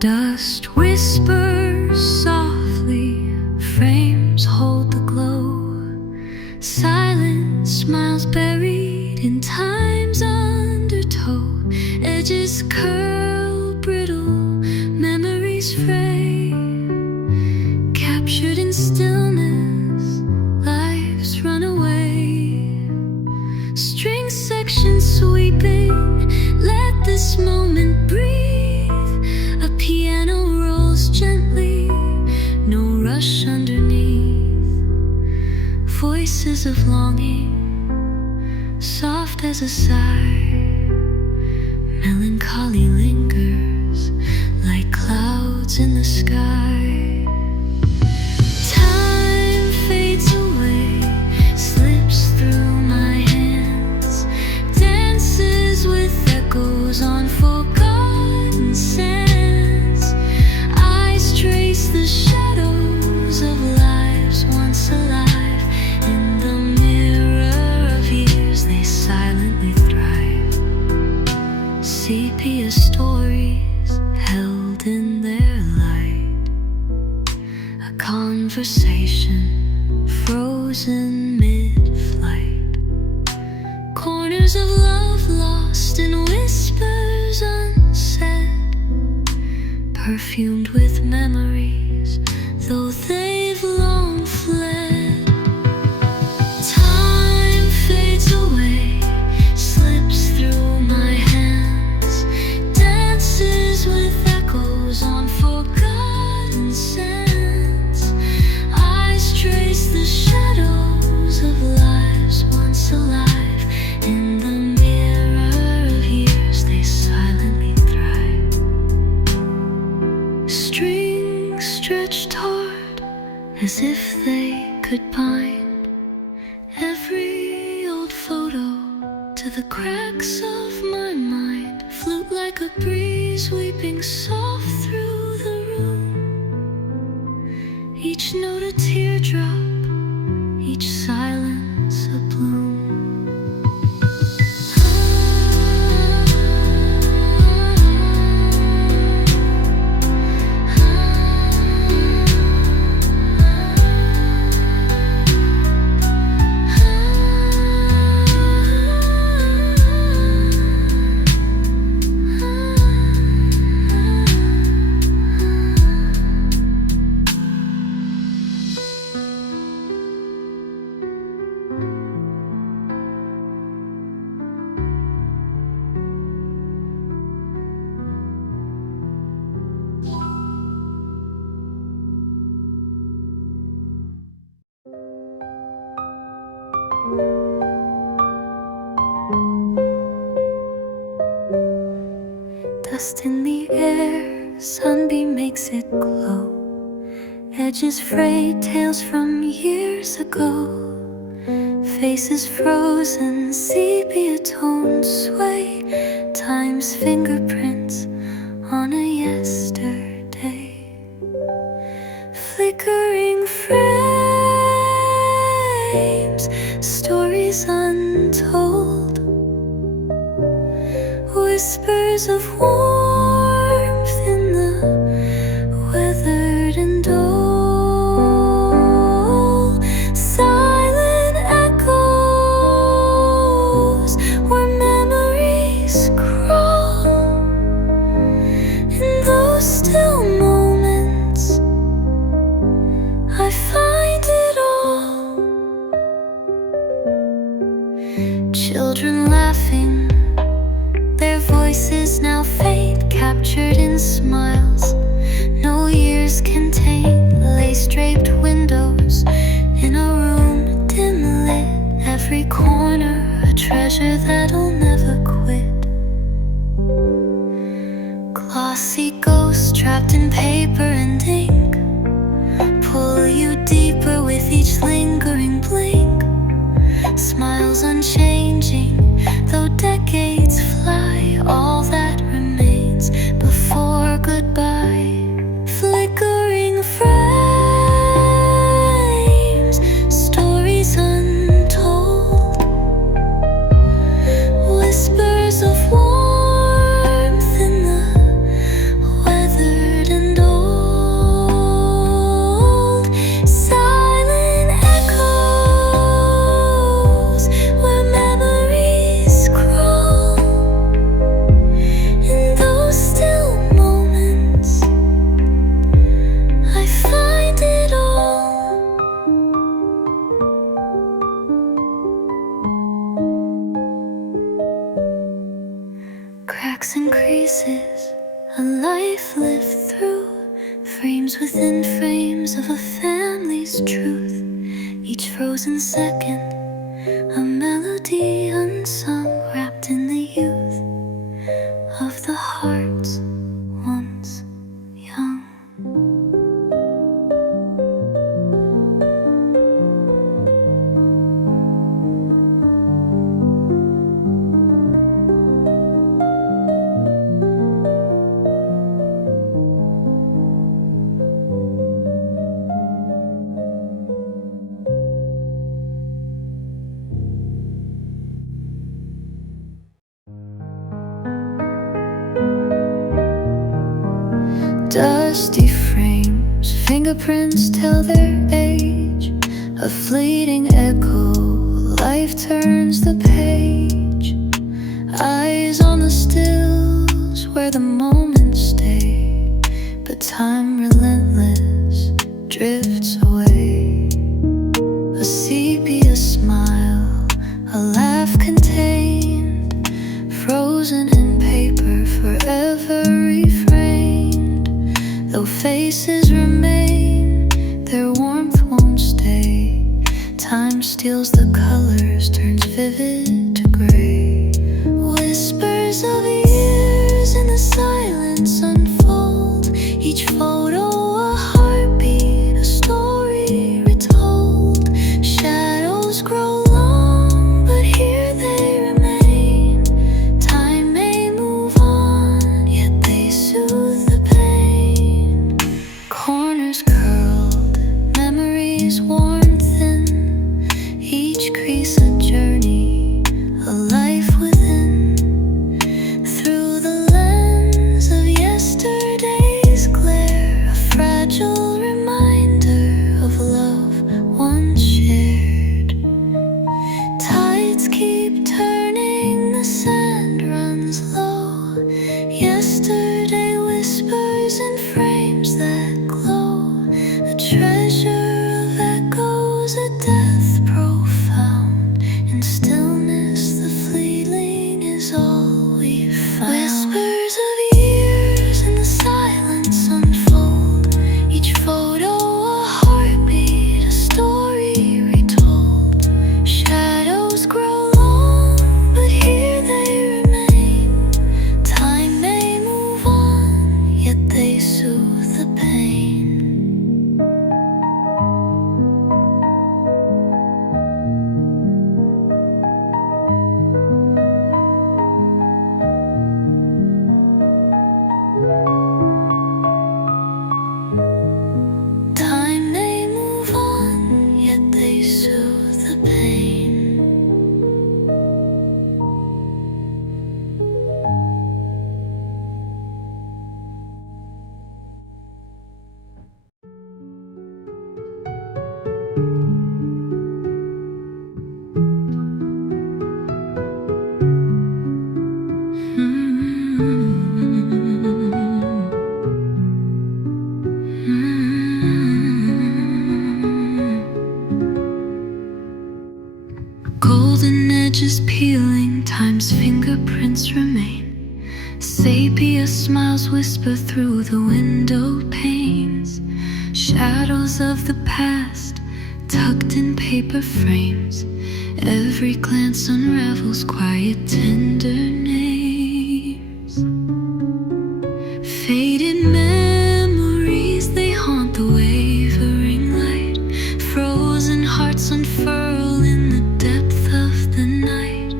Dust whispers softly, frames hold the glow. Silence smiles buried in time's undertow. Edges curl brittle, memories fray. Captured in stillness, life's run away. String section sweeping, let this moment breathe. A piano rolls gently, no rush underneath. Voices of longing, soft as a sigh. Melancholy lingers like clouds in the sky. Time fades away, slips through my hands, dances with echoes on forgotten sands. Eyes trace the shadows of lives once alive. In the mirror of years they silently thrive. Sepia stories held in their light. A conversation frozen mid-flight. Corners of love lost in whispers unsaid. Perfumed with memories, though they've long fled. Time fades away, slips through my hands, dances with echoes on forgotten sands. Eyes trace the shadows of lives once alive. In the mirror of years they silently thrive. Strings stretched taut as if they could bind every old photo to the cracks of my mind. Flute like a breeze weeping soft through the room. Each note a teardrop, each silence a bloom. Dust in the air, sunbeam makes it glow. Edges frayed, tales from years ago. Faces frozen, sepia tones sway. Time's fingerprints on a yesterday. Flickering frames, stories untold. Whispers of warmth in the weathered and old. Silent echoes where memories crawl. In those still moments I find it all. Children laughing, their voices now faint, captured in smiles no years contain. Lace-draped windows in a room dim lit. Every corner a treasure that'll never quit. Glossy ghosts trapped in paper and ink pull you deeper with each lingering blink. Smiles unchanging, though decades fly. All that remains before goodbye. Flickering frames, stories untold. Whispers of warmth in the weather This is a life lived through frames within frames of a family's truth. Each frozen second, a melody unsung, wrapped in the youth of the hearts once young. Dusty frames, fingerprints tell their age. A fleeting echo, life turns the page. Eyes on the stills where the moments stay, but time relentless drifts away. A sepia smile, a laugh contained, frozen in paper, forever reframed. Though faces remain, their warmth won't stay. Time steals the colors, turns vivid to gray. Whispers of years in the silence unfold. Each photo a heartbeat, a story retold. Shadows grow long, but here they remain. Time may move on, yet they soothe the pain. Corners curled, memories worn thin. Each crease a journey, a life within. Through the lens of yesterday's glare, a fragile reminder of love once shared. Tides keep turning, the sand runs low. Yesterday whispers in frames that glow. A treasure of echoes, a death profound. In stillness the fleeting is all we found. Whispers of years in the silence unfold. Each photo a heartbeat, a story retold. Shadows grow long, but here they remain. Time may move on, yet they soothe the pain. Time may move on, yet they soothe the pain. Golden edges peeling, time's fingerprints remain. Sepia smiles whisper through the window panes. Shadows of the past, tucked in paper frames. Every glance unravels quiet, tender names. Faded memories, they haunt the wavering light. Frozen hearts unfurl in the depth of the night.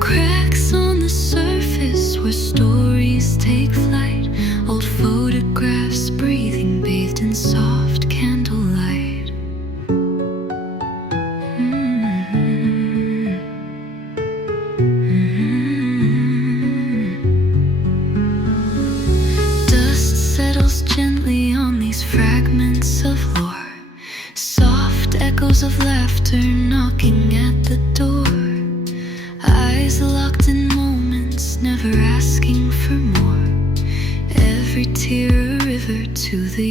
Cracks on the surface where stories take flight. Old photographs breathing, bathed in soft candlelight. Dust settles gently on these fragments of lore. Soft echoes of laughter knocking at the door. Eyes locked in moments, never asking for more. Every tear a river to the